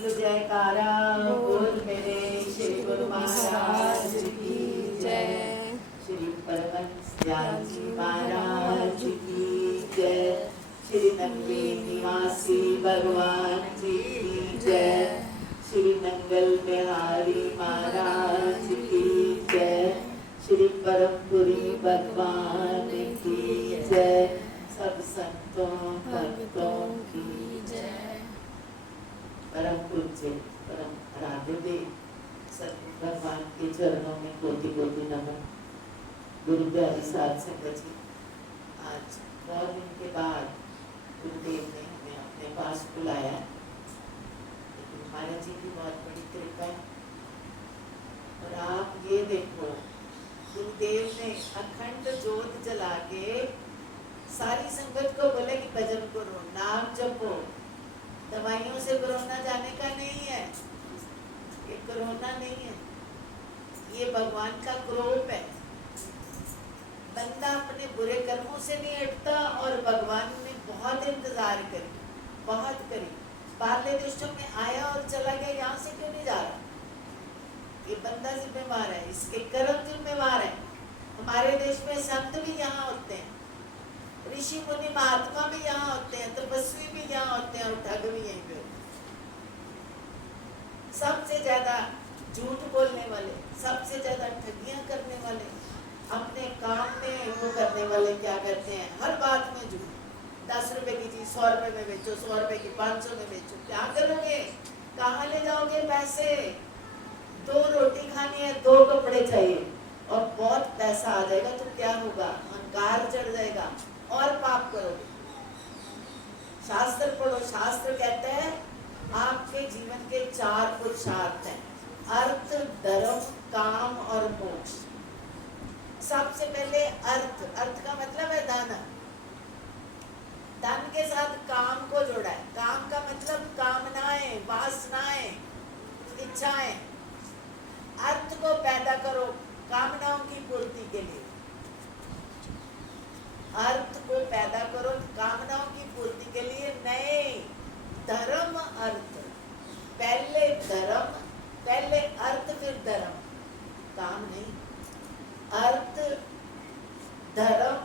जयकारा बोल मेरे श्री गुरु महाराज की जय। श्री परमहंस ज्ञान जी महाराज की जय। श्री नंगली निवासी भगवान जी की जय। श्री नंगल बिहारी महाराज की जय। श्री परमपुरी भगवान की जय। सब संतों भक्तों की जय। परम पूज्य परम आराध्य देव सतगुरु भगवान के चरणों में कोटि कोटि नमन। गुरु प्यारी साध संगत जी, आज बहुत दिन के बाद गुरुदेव ने हमें अपने पास बुलाया, लेकिन महाराज जी की बहुत बड़ी कृपा है। और आप ये देखो, गुरुदेव ने अखंड जोत जला के सारी संगत को बोले कि भजन करो, नाम जपो। दवाइयों से कोरोना जाने का नहीं है, ये कोरोना नहीं है, ये भगवान का क्रोध है। बंदा अपने बुरे कर्मों से नहीं हटता और भगवान ने बहुत इंतजार करी, बहुत करी। बाहरले देशों में आया और चला गया, यहाँ से क्यों नहीं जा रहा? ये बंदा जिम्मेवार है, इसके कर्म जिम्मेवार है। हमारे देश में संत भी यहाँ होते हैं, ऋषि मुनि महात्मा भी यहाँ होते हैं, तपस्वी भी यहाँ होते हैं और ठग भी यहीं पे होते हैं। सबसे ज्यादा झूठ बोलने वाले, सबसे ज्यादा ठगियां करने वाले, अपने काम में वो करने वाले क्या करते हैं? हर बात में झूठ। 10 रुपए की चीज 100 रुपए में बेचो, 100 रुपए की 500 में बेचो। क्या करोगे? कहाँ ले जाओगे पैसे? 2 रोटी खानी है, 2 कपड़े चाहिए और बहुत पैसा आ जाएगा तो क्या होगा? अहंकार चढ़ जाएगा और पाप करोगे। शास्त्र पढ़ो, शास्त्र कहते हैं आपके जीवन के 4 पुरुषार्थ हैं: अर्थ, धर्म, काम और मोक्ष। सबसे पहले अर्थ, अर्थ का मतलब है धन। धन के साथ काम को जोड़ा है। काम का मतलब कामनाएं, वासनाएं, इच्छाएं। अर्थ को पैदा करो कामनाओं की पूर्ति के लिए। अर्थ को पैदा करो कामनाओं की पूर्ति के लिए। नए धर्म अर्थ, पहले धर्म, पहले अर्थ फिर धर्म, काम नहीं। अर्थ धर्म,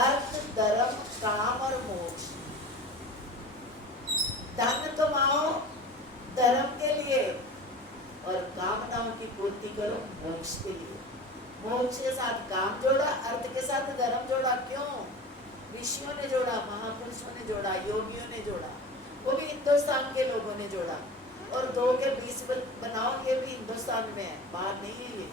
अर्थ धर्म, काम और मोक्ष। धन कमाओ धर्म के लिए और कामनाओं की पूर्ति करो मोक्ष के लिए। मोक्ष के साथ काम जोड़ा, अर्थ के साथ धर्म जोड़ा। क्यों? ऋषियों ने जोड़ा, महापुरुषों ने जोड़ा, योगियों ने जोड़ा, वो भी हिंदुस्तान के लोगों ने जोड़ा। और 2 के 20 बनाओ, ये भी हिंदुस्तान में है, बाहर नहीं है ये।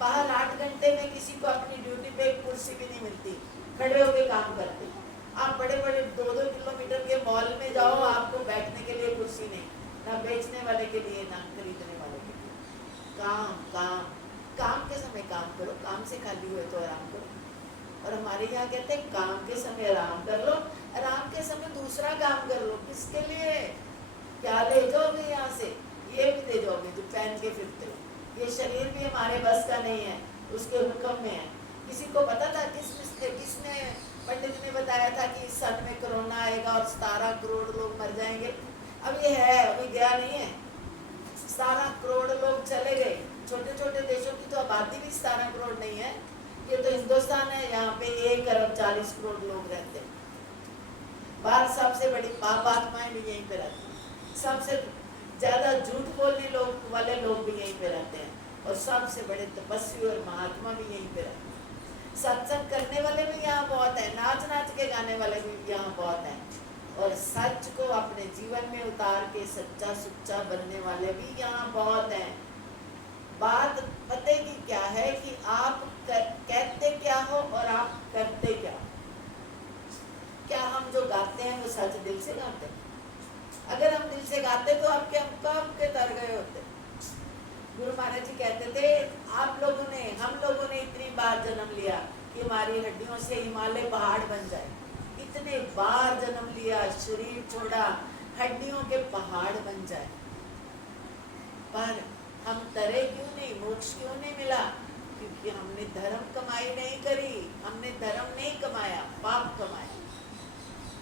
बाहर 8 घंटे में किसी को अपनी ड्यूटी पे एक कुर्सी भी नहीं मिलती, खड़े होके काम करते। आप बड़े बड़े 2-2 किलोमीटर के मॉल में जाओ, आपको बैठने के लिए कुर्सी नहीं, ना बेचने वाले के लिए ना खरीदने वाले के लिए। काम काम काम के समय काम करो, काम से खाली हुए तो आराम करो। और हमारे यहाँ कहते हैं काम के समय आराम कर लो, आराम के समय दूसरा काम कर लो। किसके लिए? क्या ले जाओगे यहाँ से? ये भी ले जाओगे जो पहन के फिरते हो। ये शरीर भी हमारे बस का नहीं है, उसके हुक्म में है। किसी को पता था? किसने पंडित ने बताया था कि इस सन में कोरोना आएगा और 17 करोड़ लोग मर जाएंगे? अब ये है, अभी गया नहीं है। 17 करोड़ लोग चले गए। छोटे छोटे देशों की तो आबादी भी 17 करोड़ नहीं है। ये तो हिंदुस्तान है, यहाँ पे 1 अरब 40 करोड़ लोग रहते हैं। बाहर सबसे बड़ी पाप आत्माएं भी यहीं पे रहती हैं। सबसे ज्यादा झूठ बोलने वाले लोग भी यहीं पे रहते हैं और सबसे बड़े तपस्वी और महात्मा भी यहीं पे रहते हैं। सत्संग करने वाले भी यहाँ बहुत है, नाच नाच के गाने वाले भी यहाँ बहुत हैं और सच को अपने जीवन में उतार के सच्चा सुच्चा बनने वाले भी यहाँ बहुत हैं। बात पते की क्या है कि आप कहते क्या हो और आप करते क्या। क्या हम जो गाते हैं वो सच दिल से गाते हैं? अगर हम दिल से गाते तो आपके हम कब के तर गए होते। गुरु महाराज जी कहते थे हम लोगों ने इतनी बार जन्म लिया कि हमारी हड्डियों से हिमालय पहाड़ बन जाए। इतने बार जन्म लिया, शरीर छोड़ा, हड्डियों के पहाड़ बन जाए, पर हम तरे क्यों नहीं? मोक्ष क्यों नहीं मिला? क्योंकि हमने धर्म कमाई नहीं करी, हमने धर्म नहीं कमाया, पाप कमाया।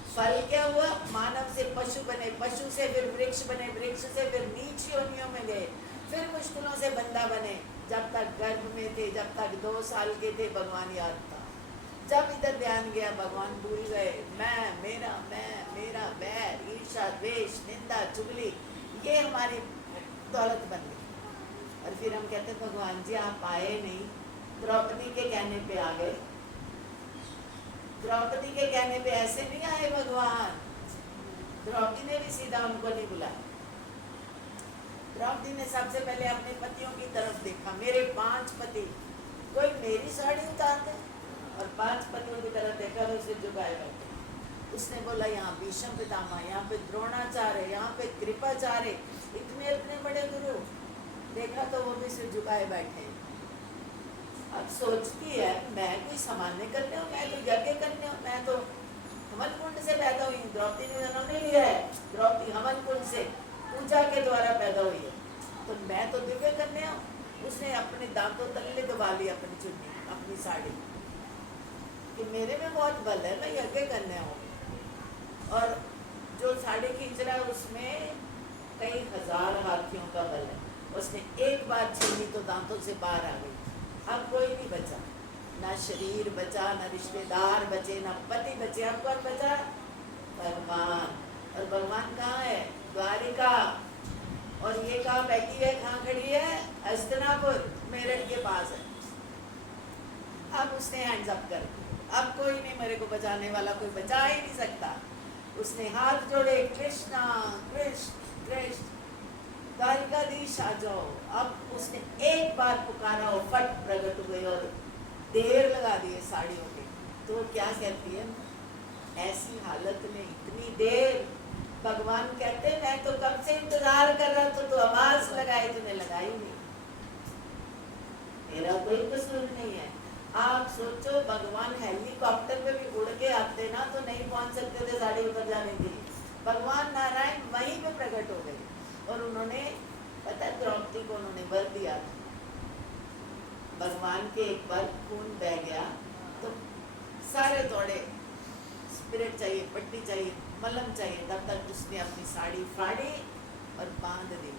फल क्या हुआ? मानव से पशु बने, पशु से फिर वृक्ष बने, वृक्ष से फिर नीच योनियों में गए, फिर मुश्किलों से बंदा बने। जब तक गर्भ में थे, जब तक 2 साल के थे, भगवान याद था। जब इधर ध्यान गया, भगवान भूल गए। मैं मेरा बैर, ईर्ष्या, द्वेष, निंदा, चुगली, ये हमारी दौलत बन गई। और फिर हम कहते भगवान जी आप आए नहीं। द्रौपदी के कहने पे आ गए। द्रौपदी के कहने पे ऐसे नहीं आए भगवान। द्रौपदी ने भी सीधा उनको नहीं बुलाया। द्रौपदी ने सबसे पहले अपने पतियों की तरफ देखा। मेरे 5 पति, कोई मेरी साड़ी उतार दे। और 5 पतियों की तरफ देखा और उसे झुकाए बैठे। उसने बोला यहाँ भीष्म पितामह, यहाँ पे द्रोणाचार्य, यहाँ पे कृपाचार्य, इतने बड़े गुरु। देखा तो वो भी सिर झुकाए बैठे। अब सोचती है मैं कोई सामान्य कन्या हूँ, मैं तो यज्ञ कन्या हूँ, मैं तो हवन कुंड से पैदा हुई। द्रौपदी ने जन्म नहीं लिया है, द्रौपदी हवन कुंड से पूजा के द्वारा पैदा हुई है, तो मैं तो दिव्य कन्या हूँ। उसने अपने दांतों तले दबा ली अपनी चुन्नी, अपनी साड़ी, कि मेरे में बहुत बल है, मैं यज्ञ कन्या हूँ। और जो साड़ी खींच रहा है उसमें कई हजार हाथियों का बल है। उसने एक बार छीनी तो दांतों से बाहर आ गई। अब कोई नहीं बचा, ना शरीर बचा, ना रिश्तेदार बचे, ना पति बचे। अब कौन बचा? भगवान। और भगवान कहाँ है? द्वारिका। और ये कहाँ बैठी है, कहाँ खड़ी है? हस्तिनापुर, मेरठ के पास है। अब उसने हैंड्स अप कर दिए, अब कोई नहीं मेरे को बचाने वाला, कोई बचा ही नहीं सकता। उसने हाथ जोड़े, कृष्णा कृष्ण कृष्ण, द्वारिकाधीश आ जाओ। अब उसने एक बार पुकारा और फट प्रकट हो गई और देर लगा दिए साड़ियों के। तो क्या कहती है, ऐसी हालत में इतनी देर? भगवान कहते मैं तो कब से इंतजार कर रहा था, तो आवाज लगाई, तूने लगाई नहीं, मेरा कोई कसूर नहीं है। आप सोचो भगवान हेलीकॉप्टर पे भी उड़ के आते ना तो नहीं पहुंच सकते थे साड़ी उतर जाने के लिए। भगवान नारायण वहीं पे प्रकट हो गए। और उन्होंने पता है द्रौपदी को उन्होंने वर दिया था। भगवान के एक बार खून बह गया तो सारे दौड़े, स्पिरिट चाहिए, पट्टी चाहिए, मलहम चाहिए। तब तक उसने अपनी साड़ी फाड़ी और बांध दी।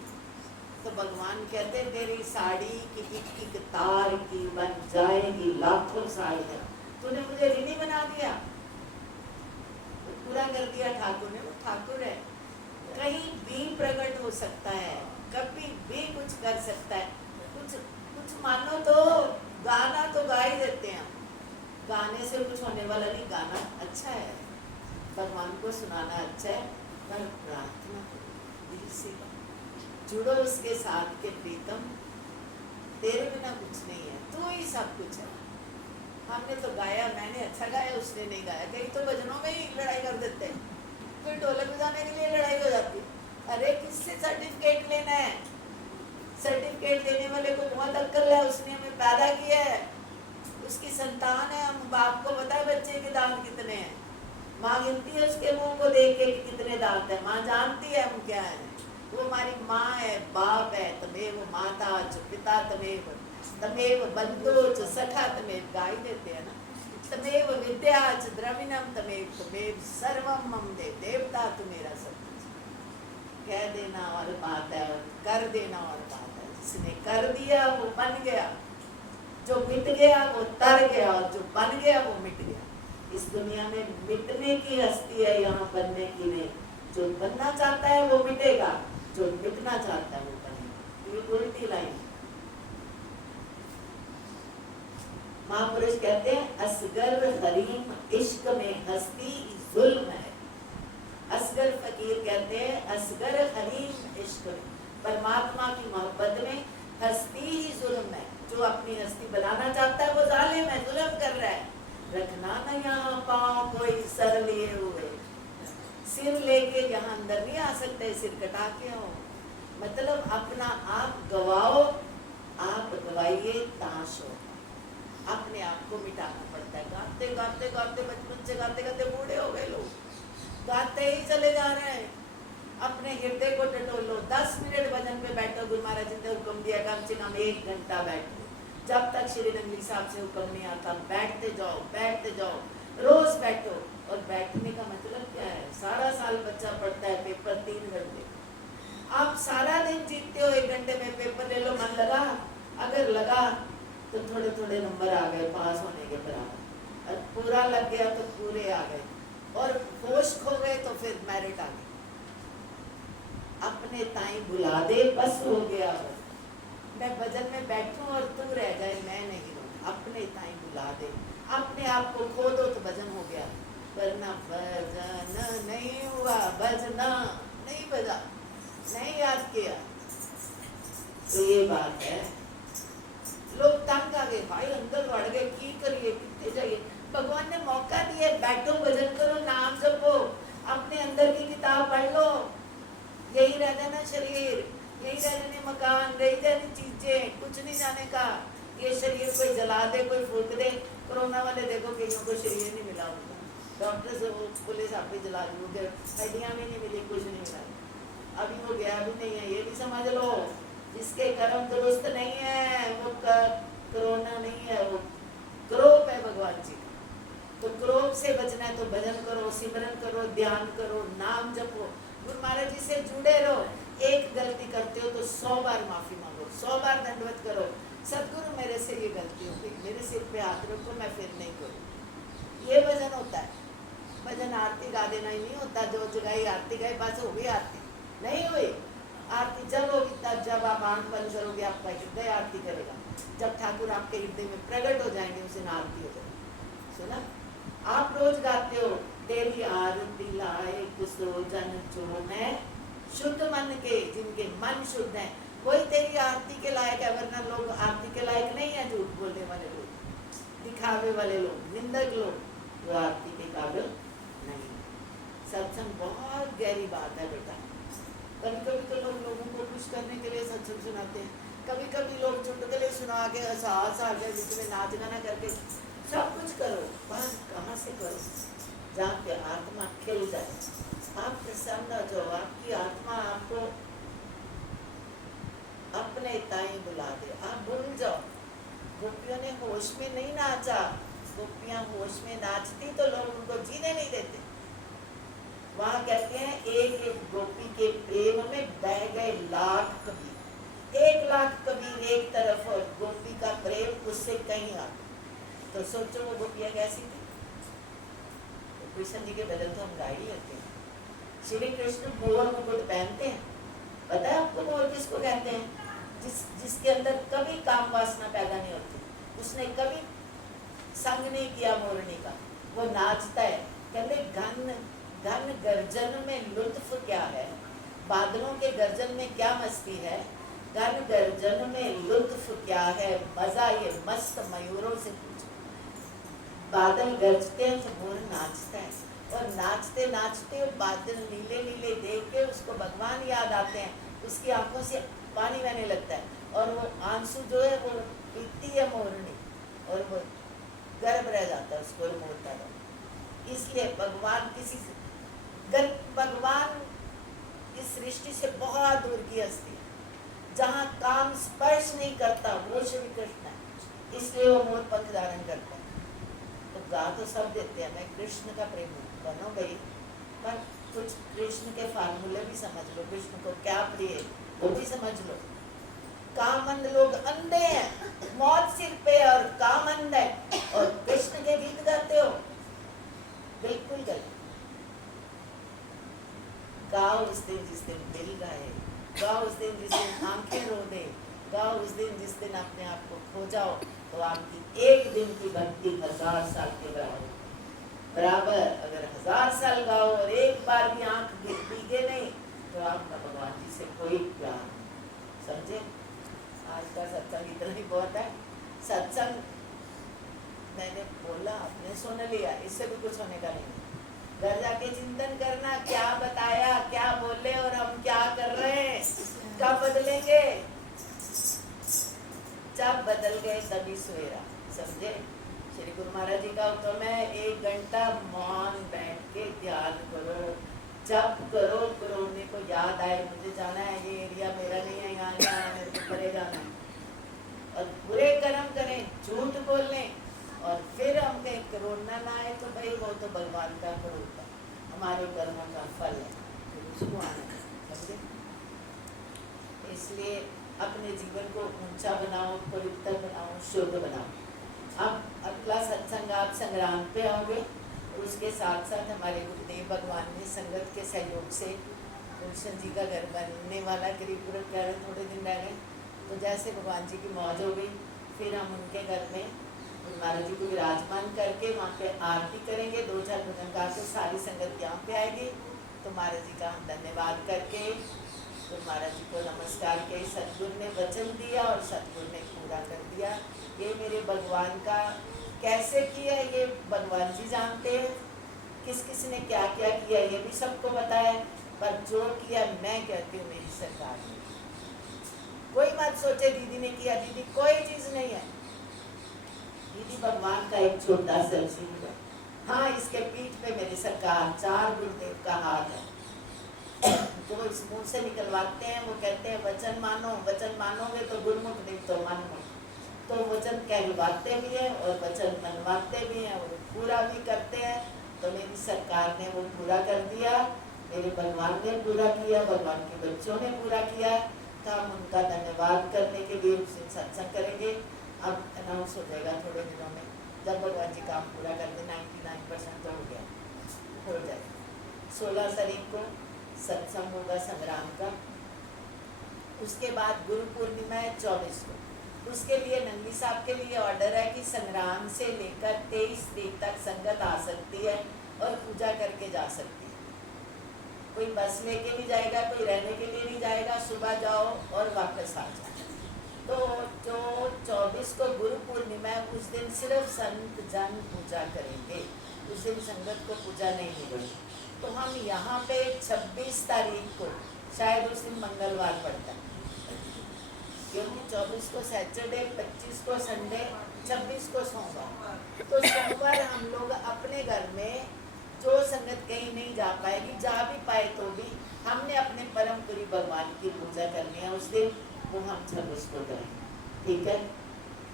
तो भगवान कहते तेरी साड़ी की एक तार की बन जाएगी लाखों साड़ियाँ। तूने मुझे ऋणी बना दिया, तो पूरा कर दिया ठाकुर ने। वो ठाकुर है, कहीं भी प्रकट हो सकता है, कभी भी कुछ कर सकता है। कुछ मानो तो गाना तो गा ही देते हैं, गाने से कुछ होने वाला नहीं। गाना अच्छा है, भगवान को सुनाना अच्छा है, पर प्रार्थना दिल से जुड़ो उसके साथ के प्रीतम, तेरे बिना कुछ नहीं है, तू ही सब कुछ है। हमने तो गाया, मैंने अच्छा गाया, उसने नहीं गाया। कई तो भजनों में ही लड़ाई कर देते हैं, कोई ढोलक बजाने के लिए लड़ाई हो जाती है। अरे किससे सर्टिफिकेट लेना है? सर्टिफिकेट देने वाले को बहुत अक्ल है, उसने हमें पैदा किया है, उसकी संतान है। हम बाप को पता है बच्चे के दांत कितने हैं, माँ गिनती है उसके मुंह को देख के कि कितने दांत है। माँ जानती है हम क्या है, वो हमारी माँ है, बाप है। तमेव माता च पिता तमेव बंधु च सखा, तमेव गाई देते हैं ना। तमेव विद्या च द्रविणम तमेव सर्वम मम देवता, तू मेरा सब कुछ। कह देना और बात है, और कर देना और बात है। जिसने कर दिया वो बन गया, जो मिट गया वो तर गया, और जो बन गया वो मिट गया। इस दुनिया में मिटने की हस्ती है, यहाँ बनने की नहीं। जो बनना चाहता है वो मिटेगा, जो मिटना चाहता है वो बनेगा। ये उल्टी लाइन। महापुरुष कहते हैं असगर हरीम इश्क में हस्ती जुल्म है। असगर फकीर कहते हैं असगर हरीम इश्क में, परमात्मा की मोहब्बत में हस्ती ही जुल्म है। जो अपनी हस्ती बनाना चाहता है वो जालिम है, जुल्म कर रहा है। रखना न यहाँ पाँव कोई सर लिए हुए, सिर लेके यहाँ अंदर नहीं आ सकते, सिर कटा के हो। मतलब अपना आप गवाओ, आप गवाइए ताश हो। अपने आप को मिटाना पड़ता है। गाते गाते गाते बचपन से गाते गाते बूढ़े हो गए लोग, गाते ही चले जा रहे हैं। अपने हृदय को टटोलो, 10 मिनट भजन पे बैठो। गुरु महाराज ने हुक्म दिया कम से कम 1 घंटा बैठो। जब तक श्री नंदी साहब से हुक्म नहीं आता बैठते जाओ, बैठते जाओ, रोज बैठो। और बैठने का मतलब क्या है? सारा साल बच्चा पढ़ता है, पेपर 3 घंटे, आप सारा दिन जीतते हो, 1 घंटे में पेपर ले लो, मन लगा, अगर लगा तो थोड़े थोड़े नंबर आ गए पास होने के बराबर, और पूरा लग गया तो पूरे आ गए, और होश खो गए तो फिर मेरिट आ गई। अपने ताई बुला दे बस हो गया। मैं भजन में बैठूं और तू रह जाए, मैं नहीं रहूं, अपने ताई बुला दे, अपने आप को खो दो तो भजन हो गया, वरना भजन नहीं हुआ, भजना नहीं बजा, नहीं याद किया। तो ये बात है, लोग तंग आ गए, भाई अंदर बढ़ गए, की करिए, कितने जाइए। भगवान ने मौका दिया, बैठो भजन करो, नाम जपो, अपने अंदर की किताब पढ़ लो। यही रहना ना शरीर, यही रहने मकान, रही जानी चीजें, कुछ नहीं जाने का। ये शरीर कोई जला दे, कोई फूक दे। कोरोना वाले देखो कईयों को शरीर नहीं मिला होगा, डॉक्टर से वो पुलिस आप भी जला दी, हड्डियां भी नहीं मिली, कुछ नहीं मिला, अभी वो गया भी नहीं है, ये भी समझ लो। जिसके कर्म दुरुस्त नहीं है वो कोरोना नहीं है, वो क्रोध है भगवान जी का। तो क्रोध से बचना है तो भजन करो, सिमरन करो, ध्यान करो, नाम जपो, गुरु महाराज जी से जुड़े रहो। एक गलती करते हो तो 100 बार माफी मांगो, 100 बार दंडवत करो, सदगुरु मेरे से ये गलती हो गई, मेरे सिर पे हाथ रखो, मैं फिर नहीं करूँ। ये भजन होता है। भजन आरती गा देना ही नहीं होता, जो जगाई आरती गाई बस हो गई आरती, नहीं हुई। आरती जब होगी तब, जब आप आंख बंद करोगे आपका हृदय आरती करेगा, जब ठाकुर आपके हृदय में प्रकट हो जाएंगे उस दिन आरती हो जाएगी। सुना? आप रोज गाते हो, तेरी आरती लायक सो जन जो है शुद्ध मन के, जिनके मन शुद्ध है वही तेरी आरती के लायक है, वरना लोग आरती के लायक नहीं है। झूठ बोलने वाले लोग, दिखावे वाले लोग, निंदक लोग, वो आरती के काबिल नहीं। सत्संग बहुत गहरी बात है बेटा। कभी कभी तो लोग लोगों को खुश करने के लिए सत्संग सुनाते हैं, कभी कभी लोग चुटकुले सुना के हंसा के बीच में नाच गाना करके सब कुछ करो, पर कहाँ से करो? जहाँ पे आत्मा खिल जाए, आप प्रसन्न हो जाओ, आपकी आत्मा आपको अपने ताई बुला दे, आप भूल जाओ। गोपियों ने होश में नहीं नाचा, गोपियां होश में नाचती तो लोग उनको जीने नहीं देते। वहाँ कहते हैं एक एक गोपी के प्रेम में बह गए लाख कबीर, 1 लाख कबीर एक तरफ और गोपी का प्रेम उससे कहीं आगे। तो सोचो वो गोपियां कैसी थी। तो कृष्ण जी के भजन तो हम गा ही लेते हैं। श्री कृष्ण मोर मुकुट पहनते हैं, पता है आपको मोर किसको कहते हैं? जिसके अंदर कभी काम वासना पैदा नहीं होती, उसने कभी संग नहीं किया मोरनी का, वो नाचता है। कहते घन घन गर्जन में लुत्फ क्या है, बादलों के गर्जन में क्या मस्ती है, घन गर्जन में लुत्फ क्या है, मजा ये मस्त मयूरों से पूछो। बादल गरजते हैं तो मोर नाचता है, और नाचते नाचते बादल नीले नीले देख के उसको भगवान याद आते हैं, उसकी आंखों से पानी बहने लगता है, और वो आंसू जो है वो पीती है मोरनी, और वो गर्भ रह जाता है उसको मोड़ता है। इसलिए भगवान भगवान इस सृष्टि से बहुत दूर की हस्ती है, जहाँ काम स्पर्श नहीं करता वो श्री कृष्ण है, इसलिए वो मोर पंख धारण करता है। तो गा तो सब देते हैं, मैं कृष्ण का प्रेम बनो गई, पर कुछ कृष्ण के फार्मूले भी समझ लो, कृष्ण को क्या प्रिय है वो भी समझ लो। कामंद लोग अंधे हैं, मौत सिर पे और कामंद है, और कृष्ण के गीत गाते हो, बिल्कुल गलत। गाओ उस दिन जिस दिन दिल गाए, गाओ उस दिन जिस दिन आंखें रो दे, गाओ उस दिन जिस दिन अपने आप को खो जाओ, तो आपकी एक दिन की भक्ति 1000 साल के बराबर। अगर 1000 साल गाओ और एक बार भी आंख भीगे नहीं, तो आपका भगवान जी से कोई प्यार नहीं। समझे? आज का सत्संग इतना ही बहुत है। सत्संग मैंने बोला, आपने सुन लिया, इससे भी कुछ होने का नहीं। घर जाके चिंतन करना, क्या बताया, क्या बोले और हम क्या कर रहे हैं, कब बदलेंगे? जब बदल गए तभी सवेरा। समझे? श्री गुरु महाराज जी का हुक्म है, 1 घंटा मौन बैठ के ध्यान करो, जब करो, करोने को याद आए मुझे जाना है, ये एरिया मेरा नहीं है, यहाँ मेरे को परे जाना है, और बुरे कर्म करें, झूठ बोलने, और फिर हम कहीं कोरोना ना आए तो भाई वो तो भगवान का करूँगा, हमारे कर्मों का फल है, फिर उसको आने दो, समझे। इसलिए अपने जीवन को ऊंचा बनाओ, पवित्र बनाओ, शुद्ध बनाओ। अब अगला सत्संग आप संग्राम पे आओगे, उसके साथ साथ हमारे गुरुदेव भगवान ने संगत के सहयोग से गुलशन जी का घर बनने वाला, करीब पूरा कह रहे थोड़े दिन रह गए, तो जैसे भगवान जी की मौज हो गई, फिर हम उनके घर में महाराज जी को विराजमान करके वहाँ पे आरती करेंगे, 2-4 भजन गा के सारी संगत यहाँ पे आएगी। तो महाराज जी का हम धन्यवाद करके, तो महाराज जी को नमस्कार के, सतगुरु ने वचन दिया और सतगुरु ने पूरा कर दिया। ये मेरे भगवान का कैसे किया ये भगवान जी जानते हैं, किस किस ने क्या क्या किया ये भी सबको पता है, पर जो किया मैं कहती हूँ मेरी सरकार ने। कोई मत सोचे दीदी ने किया, दीदी कोई चीज नहीं है, दीदी भगवान का एक छोटा सा जीव है। हाँ, इसके पीठ पे मेरी सरकार 4 गुरुदेव का हाथ है। जो इस मुंह से निकलवाते हैं वो कहते हैं वचन मानो, वचन मानोगे तो गुरुमुख, नहीं तो मनमुख। तो वचन कहलवाते भी हैं और वचन मनवाते भी हैं और पूरा भी करते हैं। तो मेरी सरकार ने वो पूरा कर दिया, मेरे भगवान ने पूरा किया, भगवान के बच्चों ने पूरा किया। तो हम उनका धन्यवाद करने के लिए उस दिन सत्संग करेंगे। अब अनाउंस हो जाएगा थोड़े दिनों में, जब भगवान जी काम पूरा कर दे, 99% तो हो गया, हो जाएगा। 16 तारीख को सत्संग होगा संग्राम का, उसके बाद गुरु पूर्णिमा है 24 को। उसके लिए नंदी साहब के लिए ऑर्डर है कि संग्राम से लेकर 23 तारीख तक संगत आ सकती है और पूजा करके जा सकती है। कोई बस लेके भी जाएगा, कोई रहने के लिए भी जाएगा, सुबह जाओ और वापस आ जाओ। तो जो 24 को गुरु पूर्णिमा है, उस दिन सिर्फ संत जन पूजा करेंगे, उस दिन संगत को पूजा नहीं मिलेगी। तो हम यहाँ पे 26 तारीख को, शायद उस दिन मंगलवार पड़ता है, क्योंकि 24 को सैटरडे, 25 को संडे, 26 को सोमवार। तो सोमवार हम लोग अपने घर में, जो संगत कहीं नहीं जा पाएगी, जा भी पाए तो भी हमने अपने परम गुरु भगवान की पूजा करनी है उस दिन, वो हम सब उसको करें, ठीक है।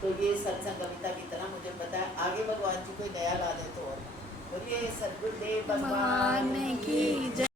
तो ये सत्संग कविता की तरह मुझे पता है, आगे भगवान जी कोई नया ला दे तो और बोलिए सद्गुरुदेव भगवान की जय।